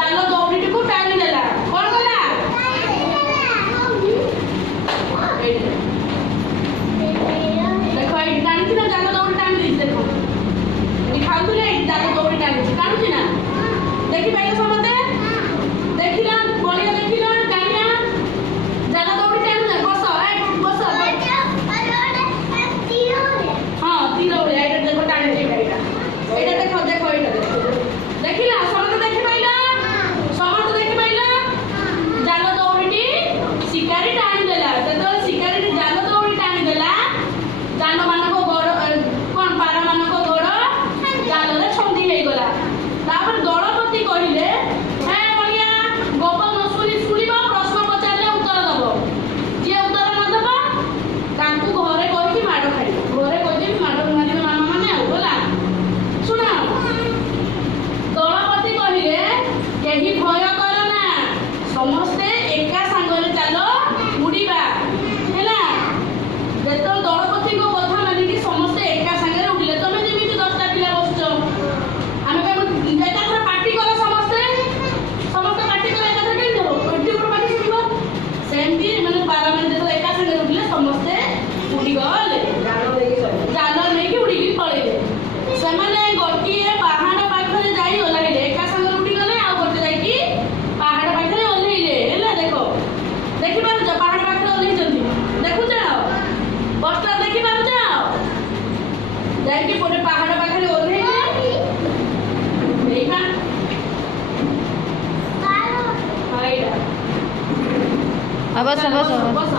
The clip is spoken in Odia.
জাল দৌড়িটিକୁ টাଣି ଦେଲା କଣ କଲା ଦେଖ ଏଇଠି ଟାଣିଛି ନା ଜାଲ ଦୌଡ଼ି ଟାଣି ଦେଇଛି ଦେଖ ଏଠି ଖାଉଥିଲେ ଏଇଠି ଜାଲ ଦୌଡ଼ି ଟାଣିଛି ଟାଣୁଛି ନା ଦେଖିପାରିଲେ ସମସ୍ତେ ଦେଖିଲା ବଳିଆ ଦେଖିଲ ଟାଣିଆ ଜାଲ ଦୌଡ଼ି ଟାଣୁନା ବସ ବସ ହଁ ତୀର ଭଳିଆ ଏଇଟା ଦେଖ ଟାଣିଛି ଏଇଟା ଦେଖ ଦେଖ ଏଇଟା ଦେଖ ଦେଖିଲା ସମସ୍ତେ ଦେଖିପାରିଲା ସମସ୍ତେ ଦେଖିପାରିଲା ଜାଲ ଦୌଡ଼ିଟି ଶିକାରୀ ଟାଣି ଦେଲା ଯେତେବେଳେ ଶିକାରୀଟି ଜାଲ ଦୌଡ଼ି ଟାଣି ଦେଲା ଜାଲ ମାନଙ୍କ ଗୋଡ଼ କ'ଣ ପାରା ମାନଙ୍କ ଗୋଡ଼ ଜାଲରେ ଛନ୍ଦି ହେଇଗଲା ତାପରେ ଦଳପତି କହିଲେ ହେ ବଳିଆ ଗପ ନ ଶୁଣିବ ପ୍ରଶ୍ନ ପଚାରିଲେ ଉତ୍ତର ଦବ ଯିଏ ଉତ୍ତର ନ ଦେବ ତାଙ୍କୁ ଘରେ କହିକି ମାଡ଼ ଖାଇବ ଘରେ କହିଦେବି ମାଡ଼ ମାରିବେ ମାମା ମାନେ ଆଉ ହେଲା ଶୁଣ ଦଳପତି କହିଲେ କେହି ଭୟ କର ନା ସମସ୍ତେ ଏକା ସାଙ୍ଗରେ ଚାଲ ଉଡ଼ିବା ହେଲା ଯେତେବେଳେ ଦଳପତିଙ୍କ କଥା ମାନିକି ସମସ୍ତେ ଏକା ସାଙ୍ଗରେ ଉଡ଼ିଲେ ତମେ ଯେମିତି 10ଟା ପିଲା ବସୁଛ ଆମେ ଏକାଥରେ ପାର୍ଟି କର ସମସ୍ତେ ପାର୍ଟି କର ଏକାଥରେ କେମିତି ହବ ଏଠି ଗୋଟେ ପାର୍ଟି ଶୁଣିବ ସେମିତି ମାନେ ପାରାମାନେ ଯେତେବେଳେ ଏକା ସାଙ୍ଗରେ ଉଠିଲେ ସମସ୍ତେ ଉଡ଼ିଗଲେ ଜାଲ ନେଇକି ଉଡ଼ିକି ପଳେଇଲେ ସେମାନେ ଗୋଟିଏ ପାହାଡ଼ ପାଖରେ ଯାଇ ଓହ୍ଲାଇଲେ ଏକା ସାଙ୍ଗରେ ଉଡ଼ିଗଲେ ଆଉ ଗୋଟେ ଯାଇକି ପାହାଡ଼ ପାଖରେ ଓହ୍ଲେଇଲେ ହେଲା ଦେଖ ଦେଖିପାରୁଛ ପାହାଡ଼ ପାଖରେ ଓହ୍ଲେଇଛନ୍ତି ଦେଖୁଛ ବର୍ଷା ଦେଖିପାରୁଛ ଯାଇକି ଗୋଟେ ପାହାଡ଼ ପାଖରେ ଓହ୍ଲେଇଲେ ଏଇଟା ବସ ବସ ବସ